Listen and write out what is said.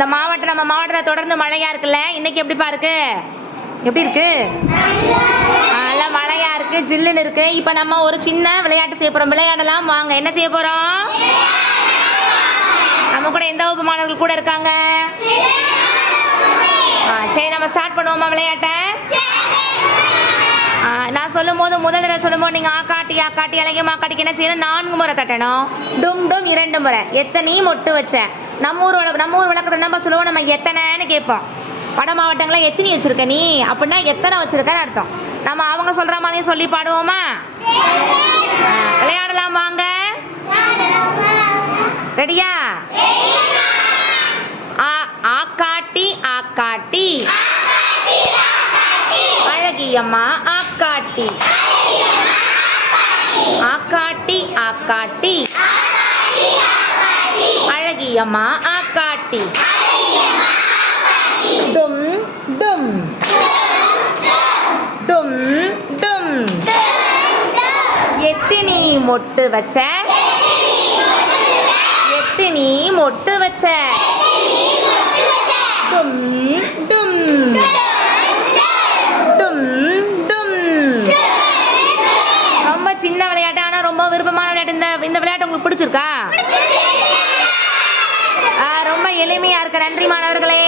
நம்ம மாவட்டத்தில் தொடர்ந்து மழையா இருக்குல்ல, இன்னைக்கு எப்படிப்பா இருக்கு? எப்படி இருக்கு? நல்லா மழையா இருக்கு, ஜில்லுன்னு இருக்கு. இப்போ நம்ம ஒரு சின்ன விளையாட்டு செய்ய போறோம். விளையாடலாம் வாங்க. என்ன செய்ய போறோம்? நம்ம கூட எந்த வகுப்பு மாணவர்கள் கூட இருக்காங்க? சரி, நம்ம ஸ்டார்ட் பண்ணுவோமா விளையாட்ட? நான் சொல்லும் போது முதல் தடவை சொல்லும் போது நீங்க ஆக்காட்டி அழகியமா ஆக்காட்டிக்கு என்ன செய்யணும்? 4 முறை தட்டணும். டும் டும் 2 முறை. எத்தனை மொட்டு வச்ச? நம்ம ஊர் விளக்கத்தை நம்ம சொல்லுவோம், நம்ம எத்தனைன்னு கேட்போம். வட மாவட்டங்களில் எத்தனை வச்சிருக்க நீ அப்படின்னா எத்தனை வச்சிருக்கன்னு அர்த்தம். நம்ம அவங்க சொல்ற மாதிரி சொல்லி பாடுவோமா? விளையாடலாம் வாங்க. ரெடியா? ஆக்காட்டி ஆக்காட்டி அழகியம்மா ஆக்காட்டி ஆக்காட்டி ஆக்காட்டி அழகியம்மா ஆக்காட்டி டும் டும் டும் டும் எத்தினி மொட்டு வச்ச? எத்தினி மொட்டு வச்ச? டும் டும் டும் டும். ரொம்ப சின்ன விளையாட்டு, ஆனா ரொம்ப விருப்பமான விளையாட்டு. இந்த விளையாட்டு உங்களுக்கு பிடிச்சிருக்கா? ரொம்ப எளிமையா இருக்கு. நன்றி மாணவர்களே.